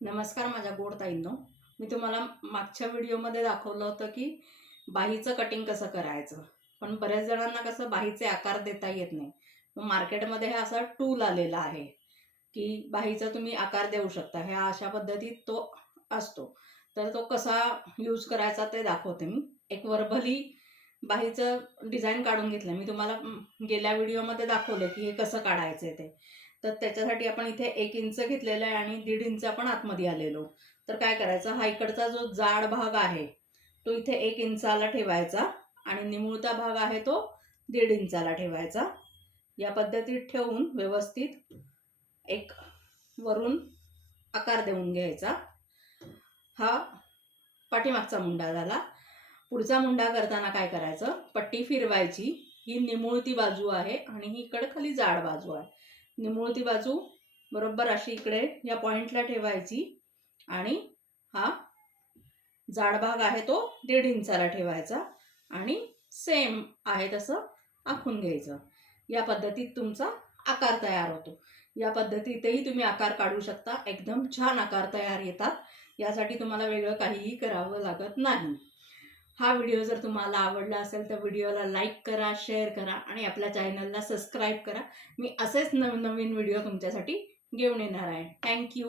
नमस्कार माझ्या गोड ताईंनो. मी तुम्हाला मागच्या व्हिडिओमध्ये दाखवलं होतं की बाहीचं कटिंग कसं करायचं. पण बऱ्याच जणांना कसं बाहीचे आकार देता येत नाही. मग मार्केटमध्ये हे असा टूल आलेला आहे की बाहीचा तुम्ही आकार देऊ शकता. ह्या अशा पद्धतीत तो असतो. तर तो कसा यूज करायचा ते दाखवते मी. एक वर्बली बाहीचं डिझाईन काढून घेतलं. मी तुम्हाला गेल्या व्हिडिओमध्ये दाखवलं की हे कसं काढायचं ते. तर त्याच्यासाठी आपण इथे 1 इंच घेतलेलं आहे आणि 1.5 इंच आपण आतमध्ये आलेलो. तर काय करायचं, हा इकडचा जो जाड भाग आहे तो इथे 1 इंचाला ठेवायचा आणि निमुळता भाग आहे तो 1.5 इंचाला ठेवायचा. या पद्धतीत ठेवून व्यवस्थित एक वरून आकार देऊन घ्यायचा. हा पाठीमागचा मुंडा झाला. पुढचा मुंडा करताना काय करायचं, पट्टी फिरवायची. ही निमुळती बाजू आहे आणि ही इकडे खाली जाड बाजू आहे. निमुळती बाजू बरोबर अशी इकडे या पॉइंटला ठेवायची आणि हा जाड भाग आहे तो 1.5 इंचाला ठेवायचा आणि सेम आहे तसं आखून घ्यायचं. या पद्धतीत तुमचा आकार तयार होतो. या पद्धतीतही तुम्ही आकार काढू शकता. एकदम छान आकार तयार येतात. यासाठी तुम्हाला वेगळं काहीही करावं लागत नाही. हा व्हिडिओ जर तुम्हाला आवडला असेल तर व्हिडिओला लाईक करा, शेअर करा आणि आपल्या चॅनलला सबस्क्राईब करा. मी असेच नवीन व्हिडिओ तुमच्यासाठी घेऊन येणार आहे. थँक्यू.